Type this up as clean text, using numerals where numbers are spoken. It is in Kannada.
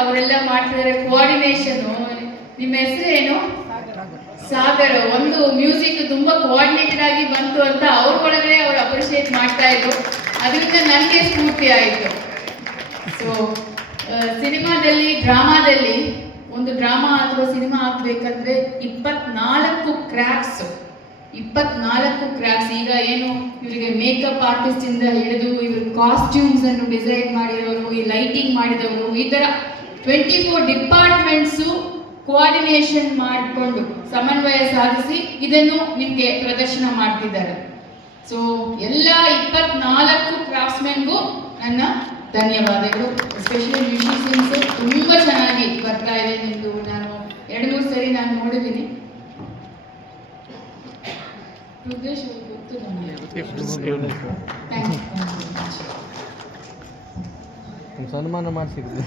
ಅವರೆಲ್ಲ ಮಾಡ್ತಿದ್ದಾರೆ ಕೋಆರ್ಡಿನೇಷನ್. ನಿಮ್ಮ ಹೆಸರು ಏನು? ಸಾಗರ್. ಒಂದು ಮ್ಯೂಸಿಕ್ ತುಂಬಾ ಕೋಆರ್ಡಿನೇಟೆಡ್ ಆಗಿ ಬಂತು ಅಂತ ಅವ್ರ ಒಳಗಡೆ ಅವ್ರು ಅಪ್ರಿಷಿಯೇಟ್ ಮಾಡ್ತಾ ಇದ್ರು. ಅದರಿಂದ ನನಗೆ ಸ್ಫೂರ್ತಿ ಆಯಿತು. ಸೊ ಸಿನಿಮಾದಲ್ಲಿ ಡ್ರಾಮಾದಲ್ಲಿ ಒಂದು ಡ್ರಾಮಾ ಅಥವಾ ಸಿನಿಮಾ ಆಗ್ಬೇಕಂದ್ರೆ 24 ಕ್ರಾಫ್ಟ್ಸ್. ಈಗ ಏನು ಇವರಿಗೆ ಮೇಕಪ್ ಆರ್ಟಿಸ್ಟ್ ಇಂದ ಹಿಡಿದು ಇವರು ಕಾಸ್ಟ್ಯೂಮ್ಸ್ ಅನ್ನು ಡಿಸೈನ್ ಮಾಡಿದವರು, ಈ ಲೈಟಿಂಗ್ ಮಾಡಿದವರು, ಈ ತರ 24 ಡಿಪಾರ್ಟ್ಮೆಂಟ್ಸು ಕೋಆರ್ಡಿನೇಷನ್ ಮಾಡಿಕೊಂಡು ಸಮನ್ವಯ ಸಾಧಿಸಿ ಇದನ್ನು ನಿಮಗೆ ಪ್ರದರ್ಶನ ಮಾಡ್ತಿದ್ದಾರೆ. ಸೊ ಎಲ್ಲ 24 ಕ್ರಾಫ್ಟ್ಸ್ಮೆನ್ಗೂ ನನ್ನ ಧನ್ಯವಾದಗಳು. ಎಸ್ಪೆಷಲಿ ಮ್ಯೂಸಿಷಿಯನ್ಸ್ ತುಂಬ ಚೆನ್ನಾಗಿ ಬರ್ತಾ ಇದೆ ನಿಮ್ಮದು. ನಾನು 2-3 ಸರಿ ನಾನು ನೋಡಿದ್ದೀನಿ. ರುದ್ರೇಶ್ ಅವ್ರಿಗೆ ಗೊತ್ತು ನನಗೆ. ಸನ್ಮಾನ ಮಾಡಿಸಿದ್ರು.